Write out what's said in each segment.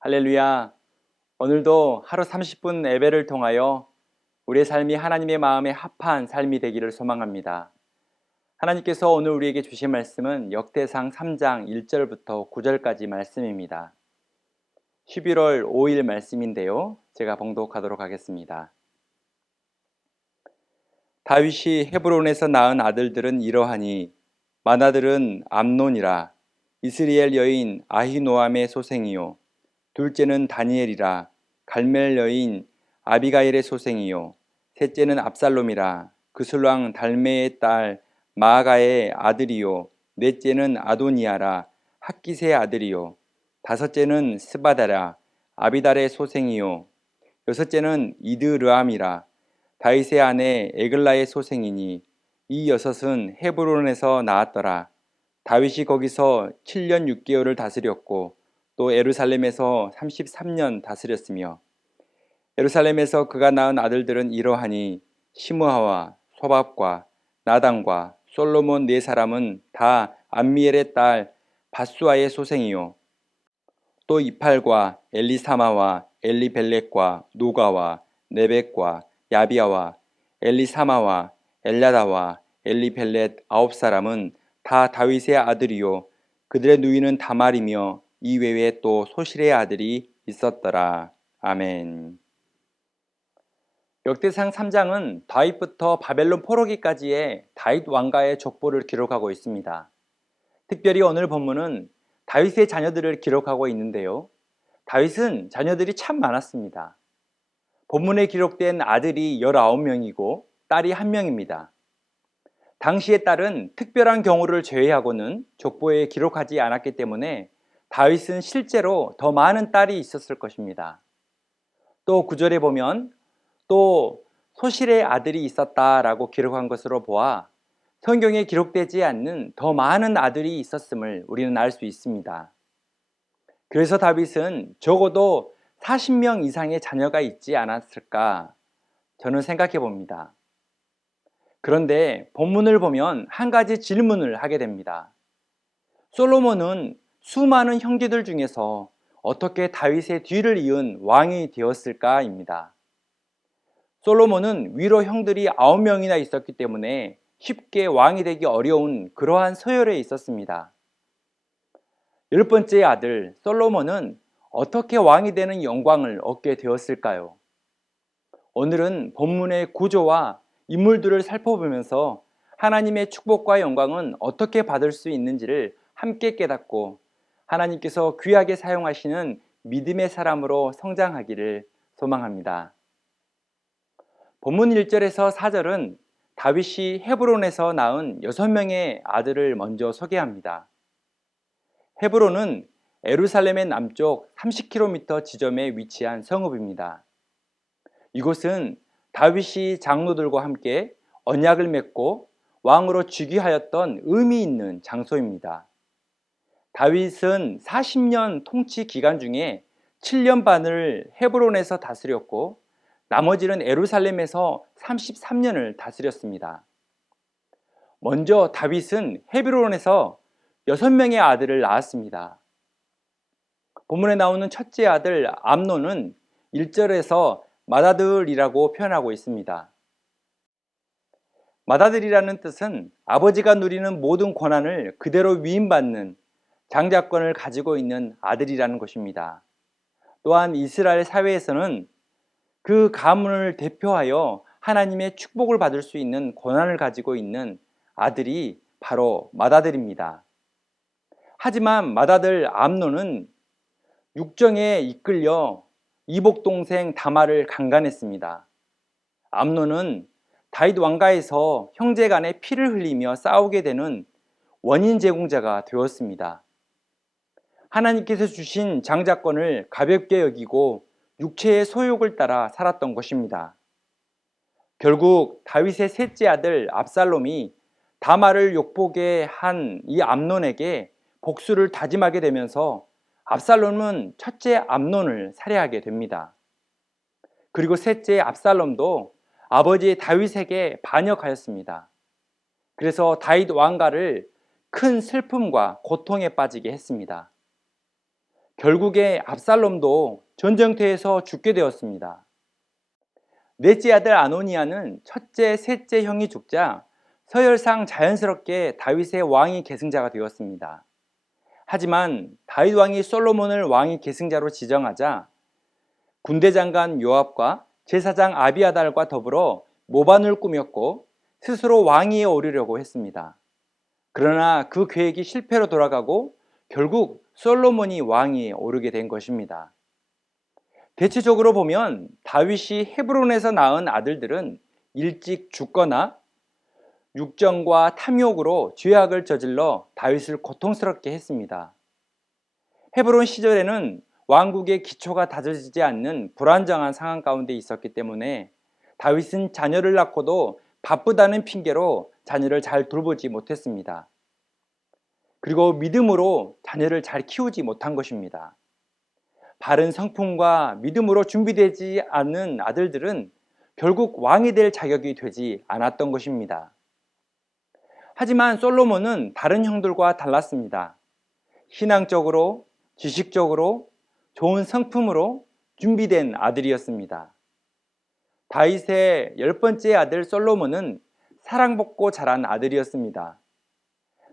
할렐루야. 오늘도 하루 30분 예배를 통하여 우리의 삶이 하나님의 마음에 합한 삶이 되기를 소망합니다. 하나님께서 오늘 우리에게 주신 말씀은 역대상 3장 1절부터 9절까지 말씀입니다. 11월 5일 말씀인데요. 제가 봉독하도록 하겠습니다. 다윗이 헤브론에서 낳은 아들들은 이러하니 맏아들은 암논이라 이스리엘 여인 아히노암의 소생이요 둘째는 다니엘이라 갈멜 여인 아비가일의 소생이요 셋째는 압살롬이라 그술왕 달메의 딸 마아가의 아들이요 넷째는 아도니아라 학기스의 아들이요 다섯째는 스바다라 아비달의 소생이요 여섯째는 이드르암이라 다윗의 아내 에글라의 소생이니 이 여섯은 헤브론에서 나왔더라. 다윗이 거기서 7년 6개월을 다스렸고 또 예루살렘에서 33년 다스렸으며 예루살렘에서 그가 낳은 아들들은 이러하니 시므아와 소밥과 나단과 솔로몬 네 사람은 다 암미엘의 딸 바수아의 소생이요 또 이팔과 엘리사마와 엘리벨렉과 노가와 네벡과 야비아와 엘리사마와 엘라다와 엘리벨렛 9사람은 다 다윗의 아들이요 그들의 누이는 다말이며 이 외에 또 소실의 아들이 있었더라. 아멘. 역대상 3장은 다윗부터 바벨론 포로기까지의 다윗 왕가의 족보를 기록하고 있습니다. 특별히 오늘 본문은 다윗의 자녀들을 기록하고 있는데요. 다윗은 자녀들이 참 많았습니다. 본문에 기록된 아들이 19명이고 딸이 1명입니다. 당시의 딸은 특별한 경우를 제외하고는 족보에 기록하지 않았기 때문에 다윗은 실제로 더 많은 딸이 있었을 것입니다. 또 9절에 보면 또 소실의 아들이 있었다라고 기록한 것으로 보아 성경에 기록되지 않는 더 많은 아들이 있었음을 우리는 알 수 있습니다. 그래서 다윗은 적어도 40명 이상의 자녀가 있지 않았을까 저는 생각해 봅니다. 그런데 본문을 보면 한 가지 질문을 하게 됩니다. 솔로몬은 수많은 형제들 중에서 어떻게 다윗의 뒤를 이은 왕이 되었을까입니다. 솔로몬은 위로 형들이 9명이나 있었기 때문에 쉽게 왕이 되기 어려운 그러한 서열에 있었습니다. 10번째 아들 솔로몬은 어떻게 왕이 되는 영광을 얻게 되었을까요? 오늘은 본문의 구조와 인물들을 살펴보면서 하나님의 축복과 영광은 어떻게 받을 수 있는지를 함께 깨닫고 하나님께서 귀하게 사용하시는 믿음의 사람으로 성장하기를 소망합니다. 본문 1절에서 4절은 다윗이 헤브론에서 낳은 6명의 아들을 먼저 소개합니다. 헤브론은 예루살렘의 남쪽 30km 지점에 위치한 성읍입니다. 이곳은 다윗이 장로들과 함께 언약을 맺고 왕으로 즉위하였던 의미 있는 장소입니다. 다윗은 40년 통치 기간 중에 7년 반을 헤브론에서 다스렸고 나머지는 예루살렘에서 33년을 다스렸습니다. 먼저 다윗은 헤브론에서 6명의 아들을 낳았습니다. 본문에 나오는 첫째 아들 암논은 1절에서 맏아들이라고 표현하고 있습니다. 맏아들이라는 뜻은 아버지가 누리는 모든 권한을 그대로 위임받는 장자권을 가지고 있는 아들이라는 것입니다. 또한 이스라엘 사회에서는 그 가문을 대표하여 하나님의 축복을 받을 수 있는 권한을 가지고 있는 아들이 바로 맏아들입니다. 하지만 맏아들 암논은 육정에 이끌려 이복 동생 다말을 강간했습니다. 암논은 다윗 왕가에서 형제 간의 피를 흘리며 싸우게 되는 원인 제공자가 되었습니다. 하나님께서 주신 장자권을 가볍게 여기고 육체의 소욕을 따라 살았던 것입니다. 결국 다윗의 셋째 아들 압살롬이 다말을 욕보게 한 이 암논에게 복수를 다짐하게 되면서 압살롬은 첫째 암논을 살해하게 됩니다. 그리고 셋째 압살롬도 아버지 다윗에게 반역하였습니다. 그래서 다윗 왕가를 큰 슬픔과 고통에 빠지게 했습니다. 결국에 압살롬도 전쟁터에서 죽게 되었습니다. 넷째 아들 아노니아는 첫째, 셋째 형이 죽자 서열상 자연스럽게 다윗의 왕위 계승자가 되었습니다. 하지만 다윗 왕이 솔로몬을 왕위 계승자로 지정하자 군대 장관 요압과 제사장 아비아달과 더불어 모반을 꾸몄고 스스로 왕위에 오르려고 했습니다. 그러나 그 계획이 실패로 돌아가고 결국 솔로몬이 왕위에 오르게 된 것입니다. 대체적으로 보면 다윗이 헤브론에서 낳은 아들들은 일찍 죽거나 육정과 탐욕으로 죄악을 저질러 다윗을 고통스럽게 했습니다. 헤브론 시절에는 왕국의 기초가 다져지지 않는 불안정한 상황 가운데 있었기 때문에 다윗은 자녀를 낳고도 바쁘다는 핑계로 자녀를 잘 돌보지 못했습니다. 그리고 믿음으로 자녀를 잘 키우지 못한 것입니다. 바른 성품과 믿음으로 준비되지 않은 아들들은 결국 왕이 될 자격이 되지 않았던 것입니다. 하지만 솔로몬은 다른 형들과 달랐습니다. 신앙적으로, 지식적으로, 좋은 성품으로 준비된 아들이었습니다. 다윗의 10번째 아들 솔로몬은 사랑받고 자란 아들이었습니다.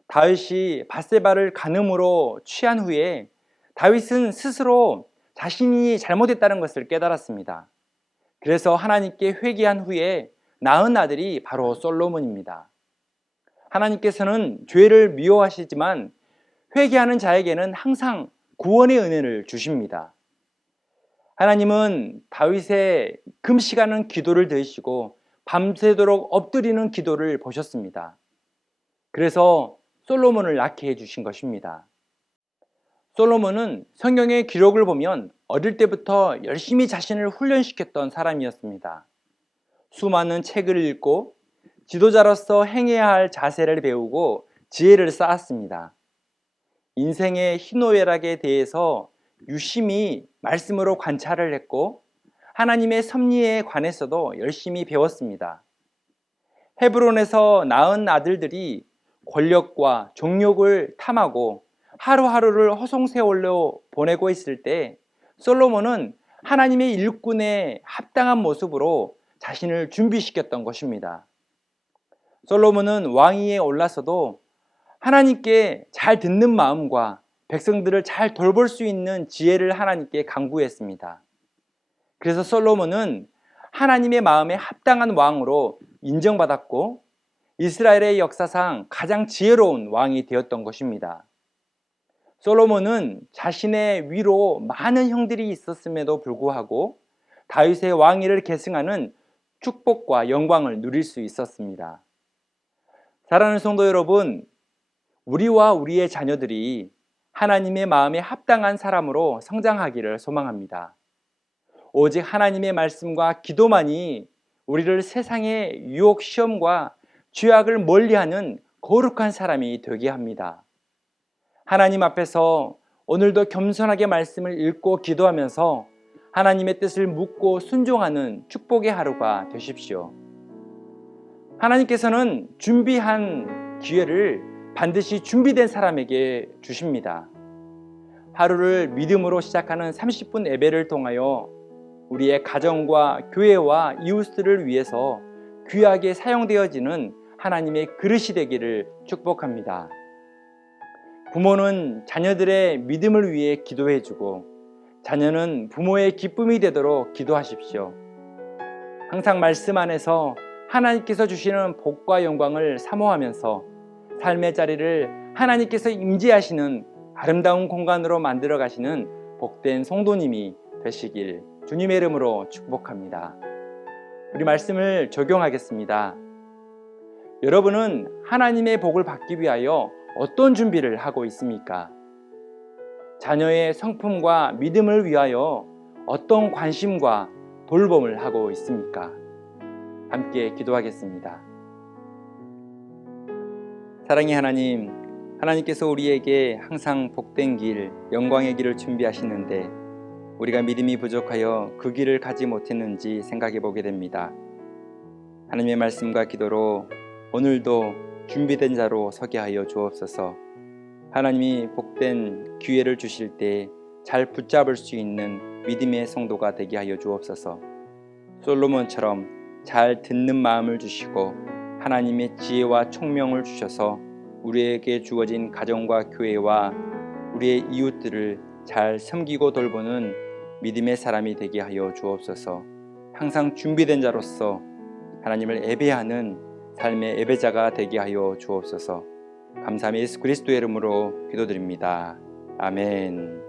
다윗이 밧세바를 간음으로 취한 후에 다윗은 스스로 자신이 잘못했다는 것을 깨달았습니다. 그래서 하나님께 회개한 후에 낳은 아들이 바로 솔로몬입니다. 하나님께서는 죄를 미워하시지만 회개하는 자에게는 항상 구원의 은혜를 주십니다. 하나님은 다윗의 금식하는 기도를 들으시고 밤새도록 엎드리는 기도를 보셨습니다. 그래서 솔로몬을 낳게 해주신 것입니다. 솔로몬은 성경의 기록을 보면 어릴 때부터 열심히 자신을 훈련시켰던 사람이었습니다. 수많은 책을 읽고 지도자로서 행해야 할 자세를 배우고 지혜를 쌓았습니다. 인생의 희노애락에 대해서 유심히 말씀으로 관찰을 했고 하나님의 섭리에 관해서도 열심히 배웠습니다. 헤브론에서 낳은 아들들이 권력과 정욕을 탐하고 하루하루를 허송세월로 보내고 있을 때 솔로몬은 하나님의 일꾼에 합당한 모습으로 자신을 준비시켰던 것입니다. 솔로몬은 왕위에 올라서도 하나님께 잘 듣는 마음과 백성들을 잘 돌볼 수 있는 지혜를 하나님께 간구했습니다. 그래서 솔로몬은 하나님의 마음에 합당한 왕으로 인정받았고 이스라엘의 역사상 가장 지혜로운 왕이 되었던 것입니다. 솔로몬은 자신의 위로 많은 형들이 있었음에도 불구하고 다윗의 왕위를 계승하는 축복과 영광을 누릴 수 있었습니다. 사랑하는 성도 여러분, 우리와 우리의 자녀들이 하나님의 마음에 합당한 사람으로 성장하기를 소망합니다. 오직 하나님의 말씀과 기도만이 우리를 세상의 유혹 시험과 죄악을 멀리하는 거룩한 사람이 되게 합니다. 하나님 앞에서 오늘도 겸손하게 말씀을 읽고 기도하면서 하나님의 뜻을 묻고 순종하는 축복의 하루가 되십시오. 하나님께서는 준비한 기회를 반드시 준비된 사람에게 주십니다. 하루를 믿음으로 시작하는 30분 예배를 통하여 우리의 가정과 교회와 이웃들을 위해서 귀하게 사용되어지는 하나님의 그릇이 되기를 축복합니다. 부모는 자녀들의 믿음을 위해 기도해주고 자녀는 부모의 기쁨이 되도록 기도하십시오. 항상 말씀 안에서 하나님께서 주시는 복과 영광을 사모하면서 삶의 자리를 하나님께서 임재하시는 아름다운 공간으로 만들어 가시는 복된 성도님이 되시길 주님의 이름으로 축복합니다. 우리 말씀을 적용하겠습니다. 여러분은 하나님의 복을 받기 위하여 어떤 준비를 하고 있습니까? 자녀의 성품과 믿음을 위하여 어떤 관심과 돌봄을 하고 있습니까? 함께 기도하겠습니다. 사랑의 하나님, 하나님께서 우리에게 항상 복된 길, 영광의 길을 준비하시는데 우리가 믿음이 부족하여 그 길을 가지 못했는지 생각해 보게 됩니다. 하나님의 말씀과 기도로 오늘도 준비된 자로 서게 하여 주옵소서. 하나님이 복된 기회를 주실 때 잘 붙잡을 수 있는 믿음의 성도가 되게 하여 주옵소서. 솔로몬처럼 잘 듣는 마음을 주시고 하나님의 지혜와 총명을 주셔서 우리에게 주어진 가정과 교회와 우리의 이웃들을 잘 섬기고 돌보는 믿음의 사람이 되게 하여 주옵소서. 항상 준비된 자로서 하나님을 예배하는 삶의 예배자가 되게 하여 주옵소서. 감사함이 예수 그리스도의 이름으로 기도드립니다. 아멘.